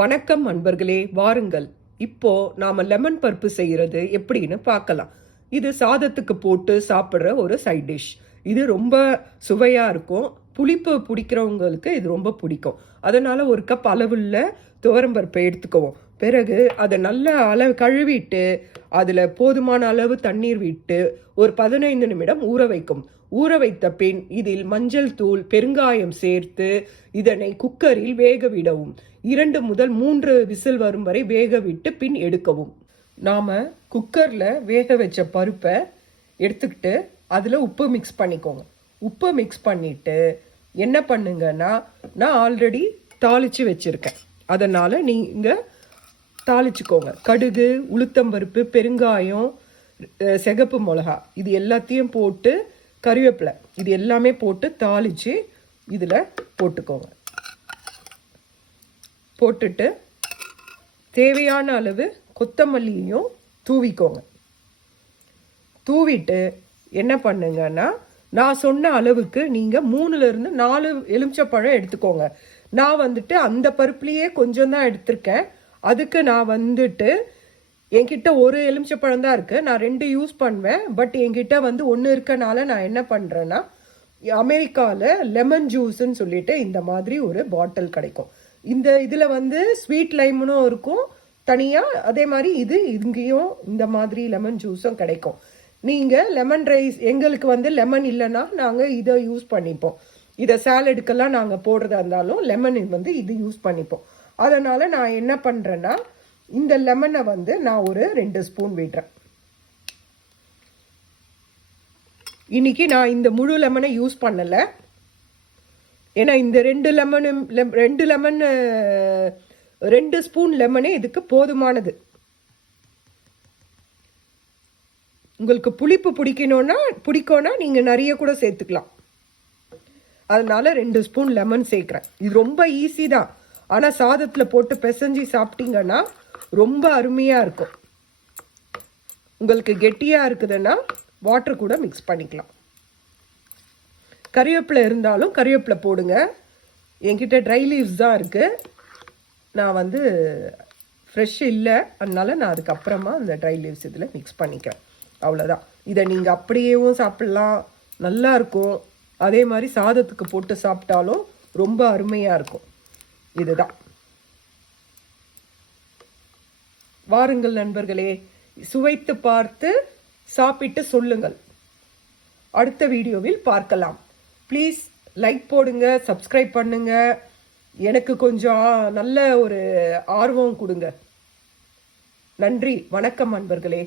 வணக்கம் அன்பர்களே, வாருங்கள். இப்போ நாம லெமன் பருப்பு செய்யறது எப்படின்னு பார்க்கலாம். இது சாதத்துக்கு போட்டு சாப்பிட்ற ஒரு சைட் டிஷ். இது ரொம்ப சுவையா இருக்கும். புளிப்பு பிடிக்கிறவங்களுக்கு இது ரொம்ப பிடிக்கும். அதனால ஒரு கப் அளவுள்ள துவரம்பருப்பை எடுத்துக்குவோம். பிறகு அதை நல்லா கழுவிட்டு அதில் போதுமான அளவு தண்ணீர் விட்டு ஒரு 15 நிமிடம் ஊற வைக்கும். ஊற வைத்த பின் இதில் மஞ்சள் தூள், பெருங்காயம் சேர்த்து இதனை குக்கரில் வேக விடவும். 2 முதல் 3 விசில் வரும் வரை வேக விட்டு பின் எடுக்கவும். நாம குக்கர்ல வேக வச்ச பருப்பை எடுத்துக்கிட்டு அதில் உப்பு மிக்ஸ் பண்ணிக்கோங்க. உப்பு மிக்ஸ் பண்ணிட்டு என்ன பண்ணுங்கன்னா, நான் ஆல்ரெடி தாளிச்சு வச்சிருக்கேன். அதனால நீங்க தாளிச்சுக்கோங்க. கடுகு, உளுத்தம்பருப்பு, பெருங்காயம், சிகப்பு மிளகா இது எல்லாத்தையும் போட்டு, கறிவேப்பிலை இது எல்லாமே போட்டு தாளிச்சு இதில் போட்டுக்கோங்க. போட்டுட்டு தேவையான அளவு கொத்தமல்லியையும் தூவிக்கோங்க. தூவிட்டு என்ன பண்ணுங்கன்னா, நான் சொன்ன அளவுக்கு நீங்கள் 3லிருந்து 4 எலுமிச்சப்பழம் எடுத்துக்கோங்க. நான் வந்துட்டு அந்த பருப்புலேயே கொஞ்சம் தான் எடுத்திருக்கேன். அதுக்கு நான் வந்துட்டு என்கிட்ட ஒரு எலுமிச்சப்பழம் தான் இருக்குது. நான் 2 யூஸ் பண்ணுவேன். பட் என்கிட்ட 1 இருக்கனால நான் என்ன பண்ணுறேன்னா, அமெரிக்காவில் லெமன் ஜூஸ்ன்னு சொல்லிட்டு இந்த மாதிரி ஒரு பாட்டில் கிடைக்கும். இந்த இதில் ஸ்வீட் லைம்னும் இருக்கும் தனியாக. அதே மாதிரி இங்கேயும் இந்த மாதிரி லெமன் ஜூஸும் கிடைக்கும். நீங்கள் லெமன் ரைஸ், எங்களுக்கு லெமன் இல்லைன்னா நாங்கள் இதை யூஸ் பண்ணிப்போம். இதை சாலடுக்கெல்லாம் நாங்கள் போடுறதா இருந்தாலும் லெமன் இது யூஸ் பண்ணிப்போம். அதனால் நான் என்ன பண்ணுறேன்னா, இந்த லெமனை நான் ஒரு 2 ஸ்பூன் விடுறேன். இன்னைக்கு நான் இந்த முழு லெமனை யூஸ் பண்ணலை. ஏன்னா இந்த 2 ஸ்பூன் லெமனே இதுக்கு போதுமானது. உங்களுக்கு புளிப்பு பிடிக்கும்னா நீங்கள் நிறைய கூட சேர்த்துக்கலாம். அதனால 2 ஸ்பூன் லெமன் சேர்க்குறேன். இது ரொம்ப ஈஸி தான். ஆனால் சாதத்தில் போட்டு பிசைஞ்சு சாப்பிட்டீங்கன்னா ரொம்ப அருமையாக இருக்கும். உங்களுக்கு கெட்டியாக இருக்குதுன்னா வாட்டர் கூட மிக்ஸ் பண்ணிக்கலாம். கறிவேப்பிலை இருந்தாலும் கறிவேப்பிலை போடுங்க. என்கிட்ட ட்ரை லீவ்ஸ் தான் இருக்குது. நான் ஃப்ரெஷ் இல்லை, அதனால நான் அதுக்கப்புறமா அந்த ட்ரை லீவ்ஸ் இதில் மிக்ஸ் பண்ணிக்கிறேன். அவ்வளோதான். இதை நீங்கள் அப்படியேவும் சாப்பிட்லாம், நல்லாயிருக்கும். அதே மாதிரி சாதத்துக்கு போட்டு சாப்பிட்டாலும் ரொம்ப அருமையாக இருக்கும். இதுதான். வாருங்கள் நண்பர்களே, சுவைத்து பார்த்து சாப்பிட்டு சொல்லுங்கள். அடுத்த வீடியோவில் பார்க்கலாம். ப்ளீஸ் லைக் போடுங்க, சப்ஸ்கிரைப் பண்ணுங்க. எனக்கு கொஞ்சம் நல்ல ஒரு ஆர்வம் கொடுங்க. நன்றி. வணக்கம் நண்பர்களே.